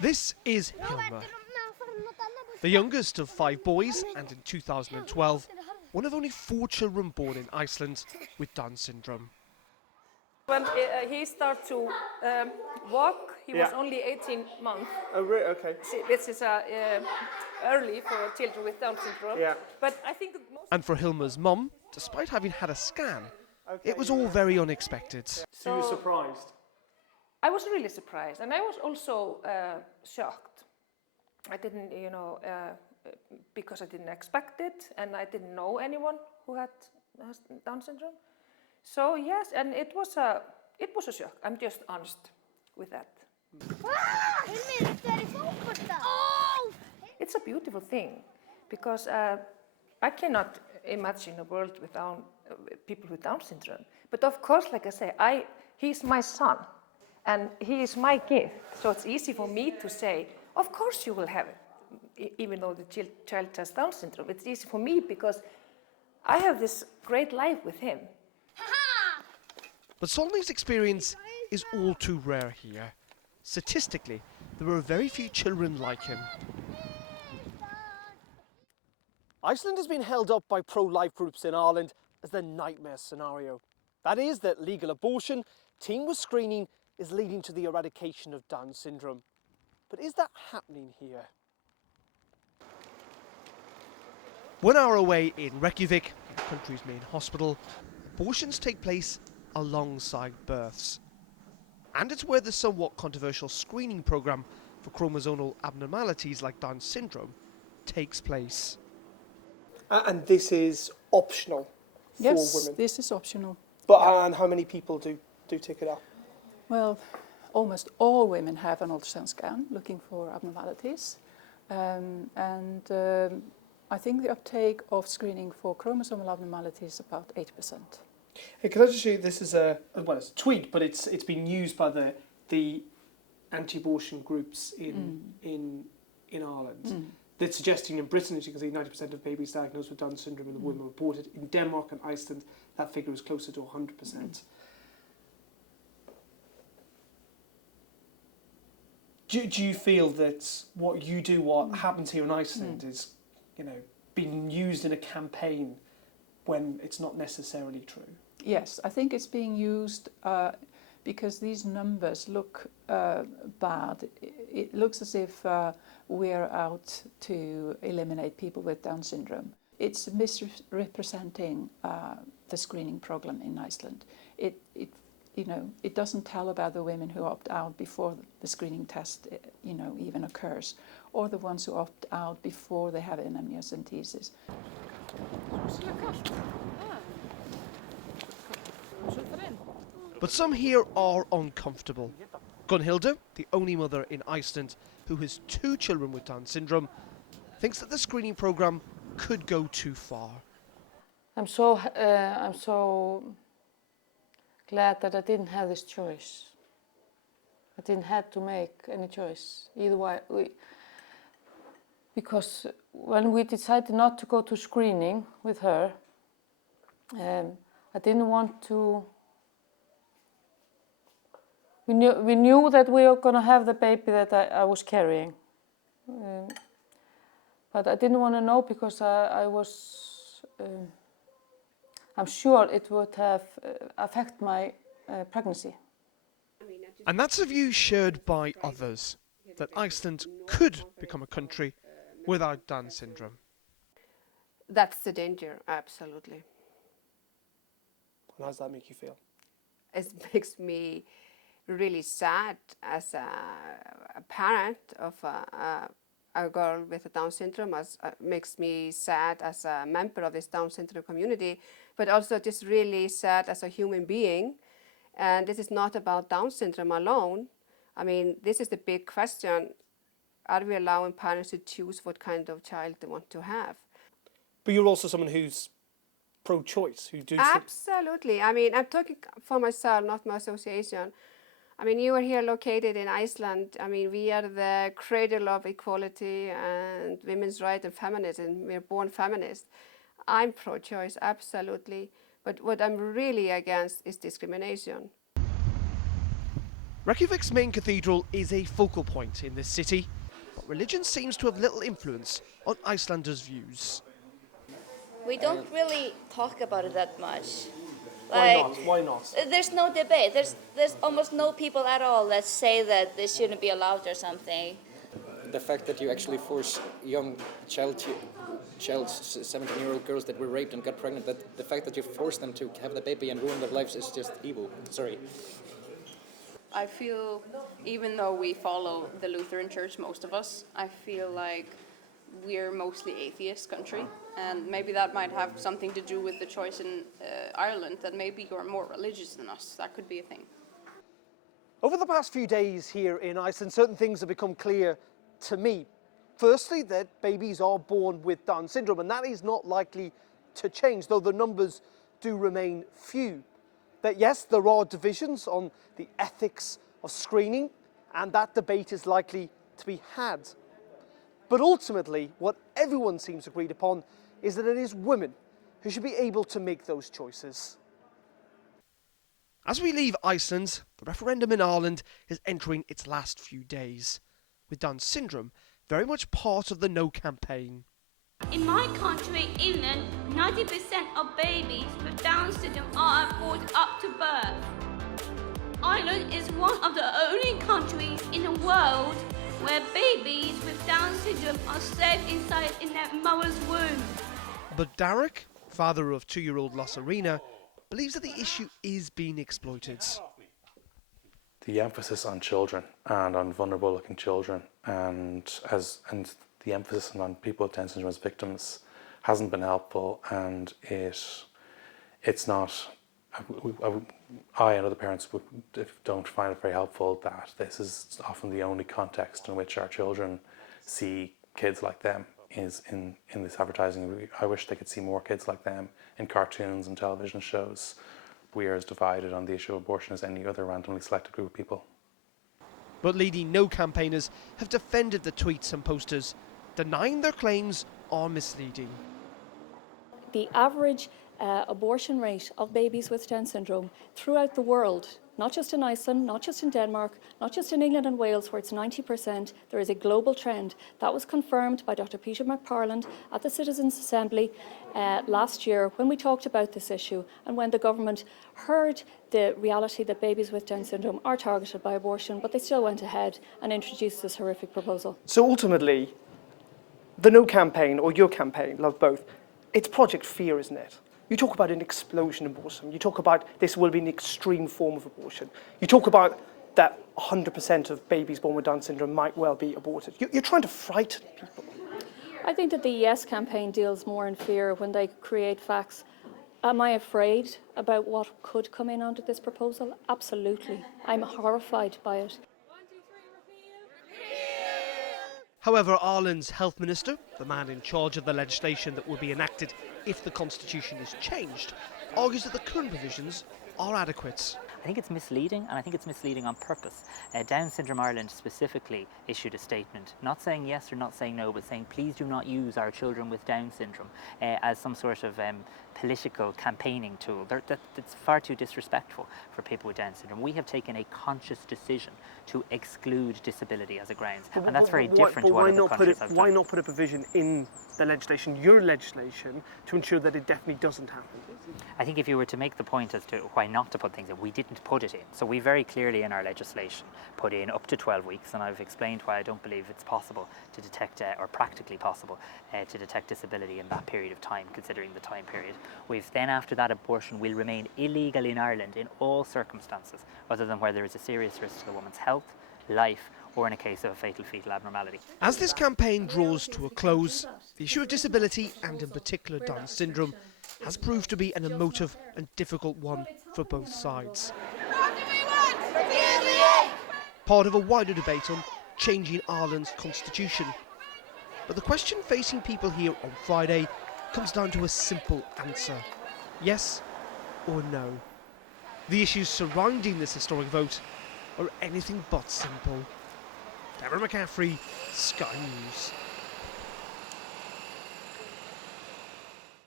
This is Hilma, the youngest of 5 boys, and in 2012, one of only 4 children born in Iceland with Down syndrome. When he started to walk, he was only 18 months. Oh, really? Okay. Which is early for children with Down syndrome. Yeah. But I think And for Hilma's mum, despite having had a scan, it was all very unexpected. So you were surprised? I was really surprised, and I was also shocked. I didn't, because I didn't expect it, and I didn't know anyone who has Down syndrome. So yes, and it was a shock. I'm just honest with that. It's a beautiful thing, because I cannot imagine a world without people with Down syndrome. But of course, like I say, he's my son, and he is my gift. So it's easy for me to say, of course you will have it, even though the child has Down syndrome. It's easy for me because I have this great life with him. But Solney's experience is all too rare here. Statistically, there are very few children like him. Iceland has been held up by pro-life groups in Ireland as their nightmare scenario. That is that legal abortion, teamed with screening, is leading to the eradication of Down syndrome. But is that happening here? 1 hour away in Reykjavik, the country's main hospital, abortions take place alongside births. And it's where the somewhat controversial screening programme for chromosomal abnormalities like Down syndrome takes place. And this is optional for women? Yes, this is optional. But and how many people do take it up? Well, almost all women have an ultrasound scan looking for abnormalities. I think the uptake of screening for chromosomal abnormalities is about 8%. Hey, can I just show you, this is it's a tweet, but it's been used by the anti-abortion groups in Ireland. They're suggesting in Britain, as you can see, 90% of babies diagnosed with Down syndrome in the womb are aborted. In Denmark and Iceland, that figure is closer to 100%. Do you feel that what you do, what happens here in Iceland, is, being used in a campaign when it's not necessarily true? Yes, I think it's being used because these numbers look bad. It looks as if we're out to eliminate people with Down syndrome. It's misrepresenting the screening program in Iceland. It doesn't tell about the women who opt out before the screening test, even occurs, or the ones who opt out before they have an amniocentesis. But some here are uncomfortable. Gunnhilde, the only mother in Iceland who has 2 children with Down syndrome, thinks that the screening programme could go too far. I'm so glad that I didn't have this choice. I didn't have to make any choice either way. Because when we decided not to go to screening with her, I didn't want to. We knew that we were going to have the baby that I was carrying, but I didn't want to know because I'm sure it would have affected my pregnancy. And that's a view shared by others, that Iceland could become a country without Down syndrome. That's the danger, absolutely. And how does that make you feel? It makes me really sad as a parent of a girl with a Down syndrome. Makes me sad as a member of this Down syndrome community, but also just really sad as a human being. And this is not about Down syndrome alone. I mean, this is the big question. Are we allowing parents to choose what kind of child they want to have? But you're also someone who's pro-choice, who do... Absolutely. I mean, I'm talking for myself, not my association. I mean, you are here located in Iceland. I mean, we are the cradle of equality and women's rights and feminism. We're born feminists. I'm pro-choice, absolutely. But what I'm really against is discrimination. Reykjavik's main cathedral is a focal point in this city, but religion seems to have little influence on Icelanders' views. We don't really talk about it that much. Why not? Why not? There's no debate. There's almost no people at all that say that this shouldn't be allowed or something. The fact that you actually force young 17-year-old girls that were raped and got pregnant, that the fact that you force them to have the baby and ruin their lives is just evil. Sorry. I feel, even though we follow the Lutheran Church, most of us, I feel like we're mostly atheist country, and maybe that might have something to do with the choice in Ireland, that maybe you're more religious than us. That could be a thing. Over the past few days here in Iceland, certain things have become clear to me. Firstly, that babies are born with Down syndrome, and that is not likely to change, though the numbers do remain few. That yes, there are divisions on the ethics of screening, and that debate is likely to be had. But ultimately, what everyone seems agreed upon is that it is women who should be able to make those choices. As we leave Iceland, the referendum in Ireland is entering its last few days, with Down syndrome very much part of the No campaign. In my country, England, 90% of babies with Down syndrome are aborted up to birth. Ireland is one of the only countries in the world where babies with Down syndrome are safe inside in their mother's womb. But Derek, father of 2-year-old Lossarina, believes that the issue is being exploited. The emphasis on children and on vulnerable looking children and the emphasis on people with Down syndrome as victims hasn't been helpful, and it's not. I and other parents don't find it very helpful that this is often the only context in which our children see kids like them is in this advertising. I wish they could see more kids like them in cartoons and television shows. We are as divided on the issue of abortion as any other randomly selected group of people. But leading No campaigners have defended the tweets and posters, denying their claims are misleading. The average abortion rate of babies with Down syndrome throughout the world, not just in Iceland, not just in Denmark, not just in England and Wales, where it's 90%, there is a global trend. That was confirmed by Dr. Peter McParland at the Citizens' Assembly last year when we talked about this issue, and when the government heard the reality that babies with Down syndrome are targeted by abortion, but they still went ahead and introduced this horrific proposal. So ultimately, the No campaign, or your campaign, love both, it's Project Fear, isn't it? You talk about an explosion of abortion. You talk about this will be an extreme form of abortion. You talk about that 100% of babies born with Down syndrome might well be aborted. You're trying to frighten people. I think that the Yes campaign deals more in fear when they create facts. Am I afraid about what could come in under this proposal? Absolutely. I'm horrified by it. However, Ireland's health minister, the man in charge of the legislation that will be enacted if the constitution is changed, argues that the current provisions are adequate. I think it's misleading, and I think it's misleading on purpose. Down Syndrome Ireland specifically issued a statement, not saying yes or not saying no, but saying please do not use our children with Down syndrome as some sort of political campaigning tool. That's far too disrespectful for people with Down syndrome. We have taken a conscious decision to exclude disability as a grounds, and that's very different to what other countries have done. Why not put a provision in the legislation, your legislation, to ensure that it definitely doesn't happen? I think if you were to make the point as to why not to put things in, we didn't put it in. So we very clearly in our legislation put in up to 12 weeks, and I've explained why I don't believe it's possible to detect, or practically possible, to detect disability in that period of time, considering the time period. We've then, after that, abortion will remain illegal in Ireland in all circumstances, other than where there is a serious risk to the woman's health, life, or in a case of a fatal fetal abnormality. As this campaign draws to a close, the issue of disability, and in particular Down syndrome, has proved to be an emotive and difficult one for both sides. Part of a wider debate on changing Ireland's constitution. But the question facing people here on Friday comes down to a simple answer: yes or no. The issues surrounding this historic vote are anything but simple. Darren McCaffrey, Sky News.